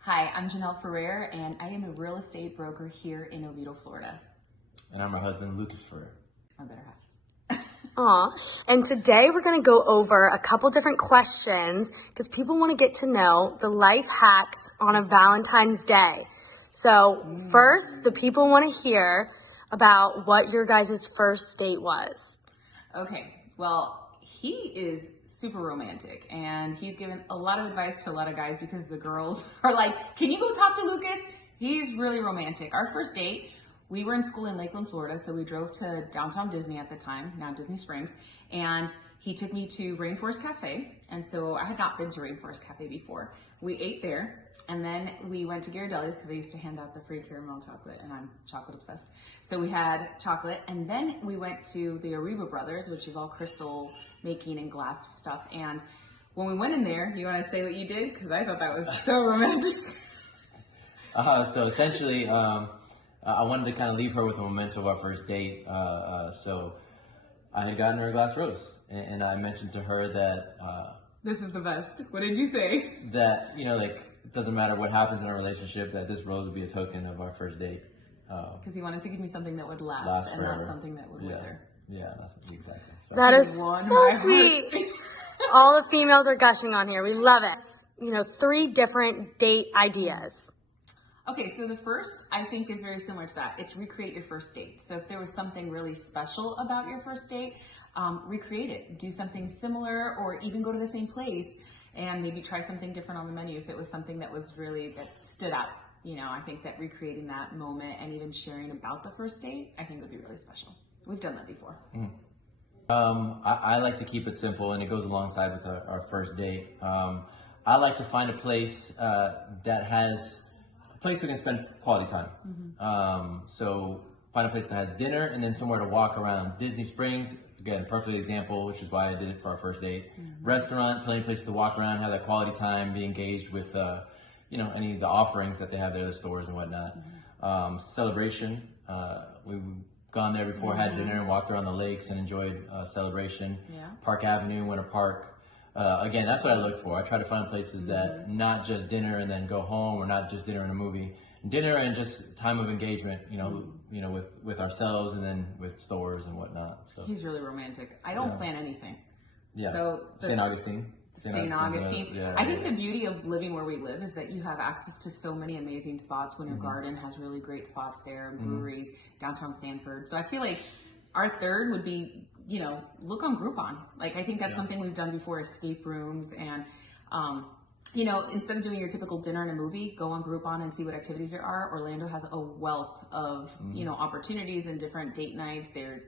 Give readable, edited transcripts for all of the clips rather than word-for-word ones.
Hi, I'm Janelle Ferrer, and I am a real estate broker here in Oviedo, Florida. And I'm her husband, Lucas Ferrer. My better half. Aw, and today we're going to go over a couple different questions because people want to get to know the life hacks on a Valentine's Day. So first, the people want to hear about what your guys' first date was. Okay, well, he is super romantic, and he's given a lot of advice to a lot of guys because the girls are like, can you go talk to Lucas? He's really romantic. Our first date, we were in school in Lakeland, Florida, so we drove to downtown Disney at the time, now Disney Springs, and he took me to Rainforest Cafe, and so I had not been to Rainforest Cafe before. We ate there, and then we went to Ghirardelli's because they used to hand out the free caramel chocolate, and I'm chocolate obsessed. So we had chocolate, and then we went to the Ariba Brothers, which is all crystal making and glass stuff, and when we went in there, you want to say what you did? Because I thought that was so romantic. So essentially, I wanted to kind of leave her with a memento of our first date. So I had gotten her a glass rose, and I mentioned to her that This is the best. What did you say? that it doesn't matter what happens in our relationship, that this rose would be a token of our first date. Because he wanted to give me something that would last Last and forever. not something that would Yeah, wither. yeah, that's exactly. So. That is Won so my sweet. heart. All the females are gushing on here. We love it. 3 different date ideas. Okay, so the first I think is very similar to that. It's recreate your first date. So if there was something really special about your first date, recreate it. Do something similar, or even go to the same place and maybe try something different on the menu if it was something that was really, that stood out. I think that recreating that moment and even sharing about the first date, I think would be really special. We've done that before. I like to keep it simple, and it goes alongside with our first date. I like to find a place that has a place we can spend quality time. So find a place that has dinner and then somewhere to walk around. Disney Springs, again, perfect example, which is why I did it for our first date. Restaurant, plenty of places to walk around, have that quality time, be engaged with any of the offerings that they have there, the stores and whatnot. Celebration, we've gone there before, had dinner and walked around the lakes and enjoyed Celebration. Yeah. Park Avenue, Winter Park. Again, that's what I look for. I try to find places that not just dinner and then go home, or not just dinner and a movie. Dinner and just time of engagement, with ourselves and then with stores and whatnot. So He's really romantic. I don't plan anything. yeah, So St. Augustine. St. Augustine. Yeah, I think the beauty of living where we live is that you have access to so many amazing spots. Winter Garden has really great spots there, breweries, downtown Sanford. So I feel like our third would be, look on Groupon. Like, I think that's something we've done before, escape rooms, and, instead of doing your typical dinner and a movie, go on Groupon and see what activities there are. Orlando has a wealth of, opportunities and different date nights. There's,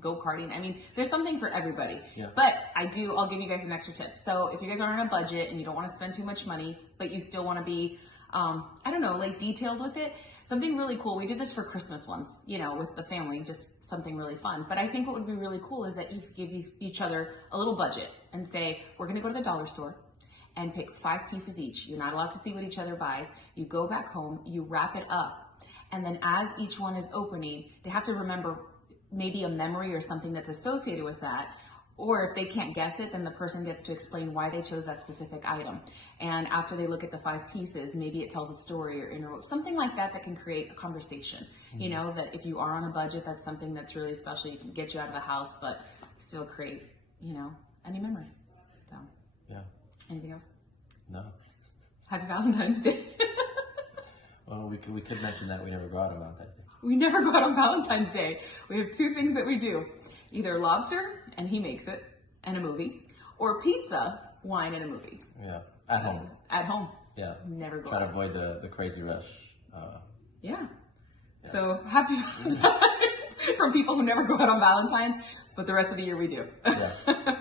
go-karting. I mean, there's something for everybody. Yeah. But I'll give you guys an extra tip. So if you guys are on a budget and you don't want to spend too much money, but you still want to be, detailed with it, something really cool. We did this for Christmas once, with the family, just something really fun. But I think what would be really cool is that you give each other a little budget and say, we're going to go to the dollar store and pick 5 pieces each. You're not allowed to see what each other buys. You go back home, you wrap it up. And then as each one is opening, they have to remember maybe a memory or something that's associated with that. Or if they can't guess it, then the person gets to explain why they chose that specific item. And after they look at the 5 pieces, maybe it tells a story or something like that can create a conversation. That if you are on a budget, that's something that's really special. You can get you out of the house, but still create, any memory. So, Yeah. anything else? No. Happy Valentine's Day. Well, we could mention that we never go out on Valentine's Day. We never go out on Valentine's Day. We have 2 things that we do. Either lobster, and he makes it, and a movie, or pizza, wine, and a movie. Yeah. At That's home. it. At home. Yeah. Never go Try to out. avoid the crazy rush. Yeah. So happy Valentine's from people who never go out on Valentine's, but the rest of the year we do. Yeah.